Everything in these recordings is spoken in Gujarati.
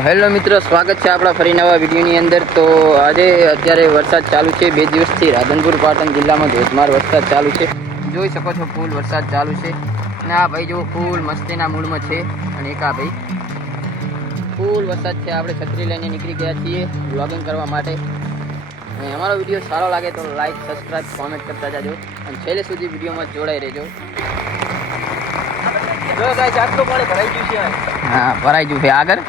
તો હેલો મિત્રો, સ્વાગત છે આપણા ફરી નવા વિડીયોની અંદર। તો આજે અત્યારે વરસાદ ચાલુ છે। 2 દિવસથી રાધનપુર પાટણ જિલ્લામાં ધોધમાર વરસાદ ચાલુ છે। જોઈ શકો છો ફૂલ વરસાદ ચાલુ છે। અને આ ભાઈ જો ફૂલ મસ્તીના મૂડમાં છે। અને એક આ ભાઈ ફૂલ વરસાદ છે। આપણે છત્રી લઈને નીકળી ગયા છીએ વ્લોગિંગ કરવા માટે। અને અમારો વિડીયો સારો લાગે તો લાઈક, સબસ્ક્રાઈબ, કોમેન્ટ કરતા જાજો અને છેલ્લે સુધી વિડીયોમાં જોડાઈ રહેજો। જો ગાઈસ આટલું પાણી ભરાઈ ગયું છે। હા, ભરાઈ ગયું છે। આગળ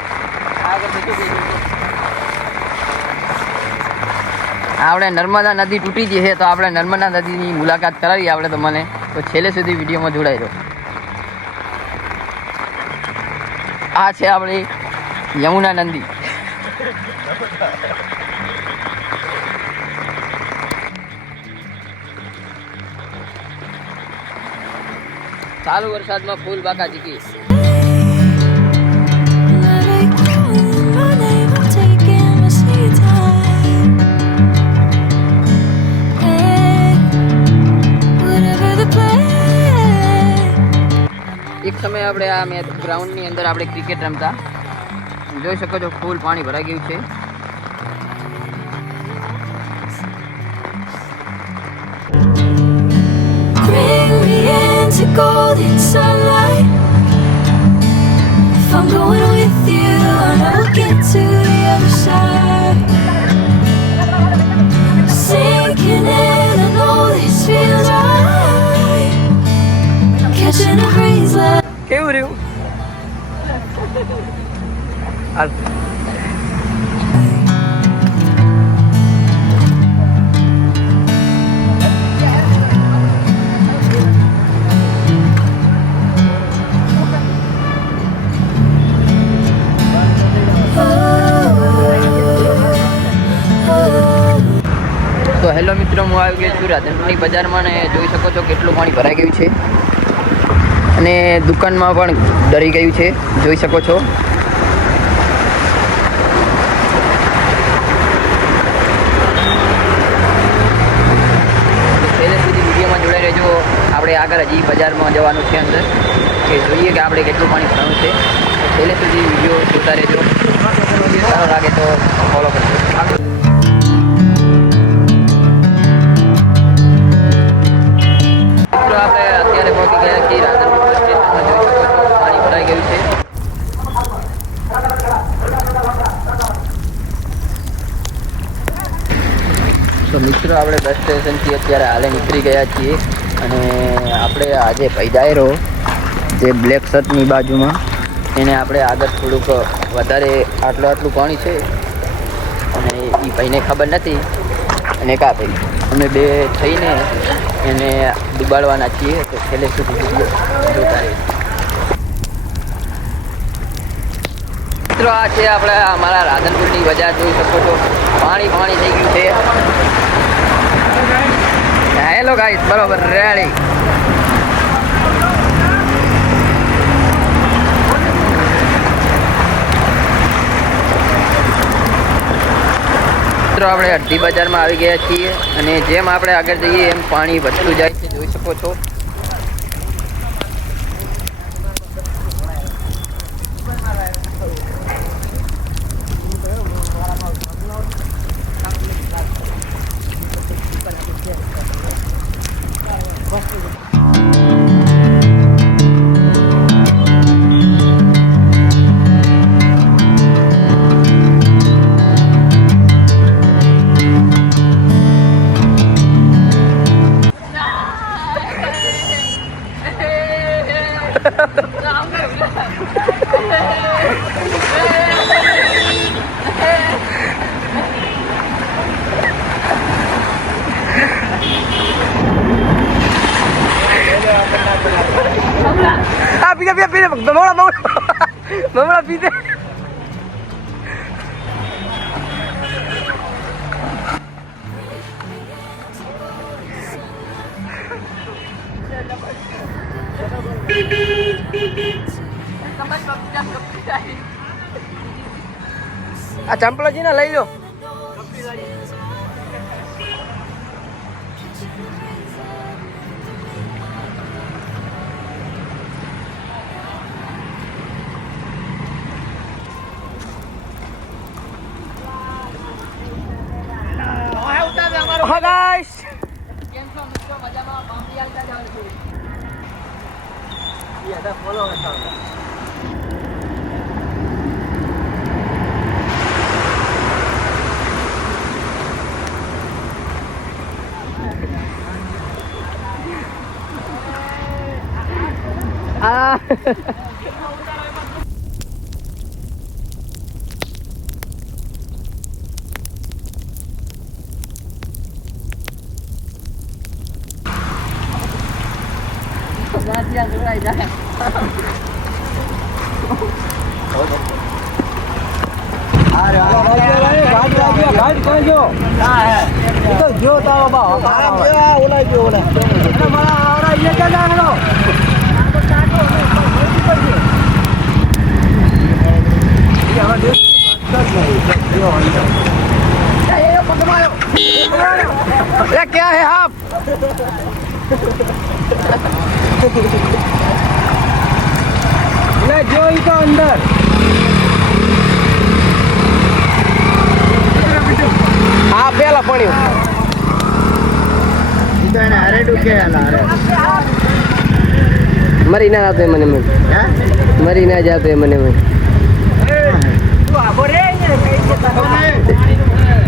આપણે નર્મદા નદી તૂટી ગઈ છે, તો આપણે નર્મદા નદીની મુલાકાત કરાવી આપણે તો મને તો છેલ્લે સુધી વિડીયોમાં જોડાઈ રહો। આ છે આપણી યમુના નદી। ચાલુ વરસાદમાં ફૂલ બાકા જીકી। એક સમય આપણે આ મેચ ગ્રાઉન્ડની અંદર આપણે ક્રિકેટ રમતા। જોઈ શકો છો ફૂલ પાણી ભરાઈ ગયું છે। Golden sunlight. If I'm going with you, I will get to the other side. Sinking in, I know this feels right. Catching a breeze like. કેવું રહ્યું? તો હેલો મિત્રો, હું આવી ગયો છું રાધનપુરની બજારમાં ને જોઈ શકો છો કેટલું પાણી ભરાઈ ગયું છે। અને દુકાનમાં પણ ડરી ગયું છે, જોઈ શકો છો। છેલ્લે સુધી વિડીયોમાં જોડાઈ રહેજો। આપણે આગળ હજી બજારમાં જવાનું છે અંદર, કે જોઈએ કે આપણે કેટલું પાણી ભરવાનું છે। છેલ્લે સુધી વિડીયો જોતા રહેજો। વિડીયો સારો લાગે તો ફોલો કરજો। આપણે અત્યારે પહોંચી ગયા છીએ રાધનપુર બસ સ્ટેશનમાં। જોઈ શકો છો પાણી ભરાઈ ગયું છે। તો મિત્રો, આપણે બસ સ્ટેશનથી અત્યારે હાલે નીકળી ગયા છીએ। અને આપણે આજે ભાઈ ડાયરો જે બ્લેક શર્ટની બાજુમાં, એને આપણે આગળ થોડુંક વધારે આટલું પાણી છે અને એ ભાઈને ખબર નથી। અને કા ભાઈ અમે બે થઈને એને ડૂબાડવાના છીએ, તો છેલ્લે સુધી વિડીયો જોતા રહીએ। મિત્રો, આ છે આપણે અમારા રાધનપુરની બજાર। જોઈ શકો છો પાણી થઈ ગયું છે। હેલો ગાઈસ, બરોબર રેડી। આપણે અડધી બજારમાં આવી ગયા છીએ અને જેમ આપણે આગળ જઈએ એમ પાણી વધતું જાય છે, જોઈ શકો છો। પીને બમણા પીતે। આ ચંપલાજી ને લઈ લો। આ ગાંઠિયા જોડાઈ જાય જો તારો બા ઓલા જો ये क्या है आप જો ઈ તો અંદર આ પેલા પડ્યું મરી ના જાતો મને મરી ના જાતો મને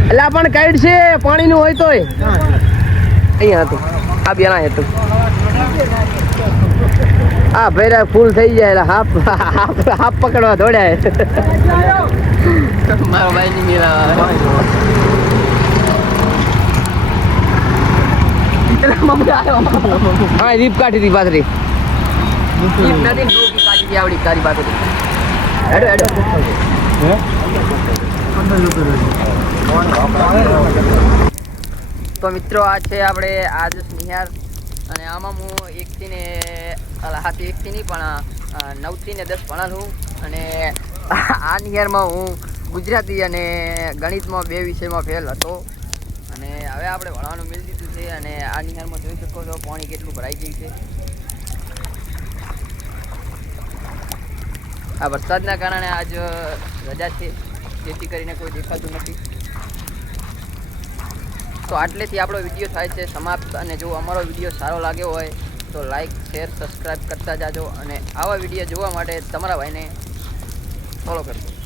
એટલે પણ કાઈડ છે પાણી નું હોય તોય અહીંયા હતું આ બેના હતું આ ભેરા ફૂલ થઈ જાય હાફ હાફ પકડવા દોડ્યા મારો ભાઈ ની મેળા હા રીપ કાઢી હતી પાથરી રીપ નથી ડોકી કાઢી હતી આવડી તારી પાથરી હેડો હેડો તો મિત્રો આ છે આપણે આજ નિહાર અને આમાં હું 1 થી ને 1 થી નહીં પણ 9 થી ને 10 ભણેલ હું અને આ નિહારમાં હું ગુજરાતી અને ગણિતમાં 2 વિષયમાં ફેલ હતો અને હવે આપણે ભણવાનું મિલ દીધું છે અને આ નિહારમાં જોઈ શકો છો પાણી કેટલું ભરાઈ ગયું છે આ વરસાદના કારણે આજ રજા છે જેથી કરીને કોઈ દેખાતું નથી તો આટલેથી આપણો વિડીયો થાય છે સમાપ્ત અને જો અમારો વિડીયો સારો લાગ્યો હોય તો લાઈક શેર સબસ્ક્રાઈબ કરતા જાજો અને આવા વિડીયો જોવા માટે તમારા ભાઈને ફોલો કરજો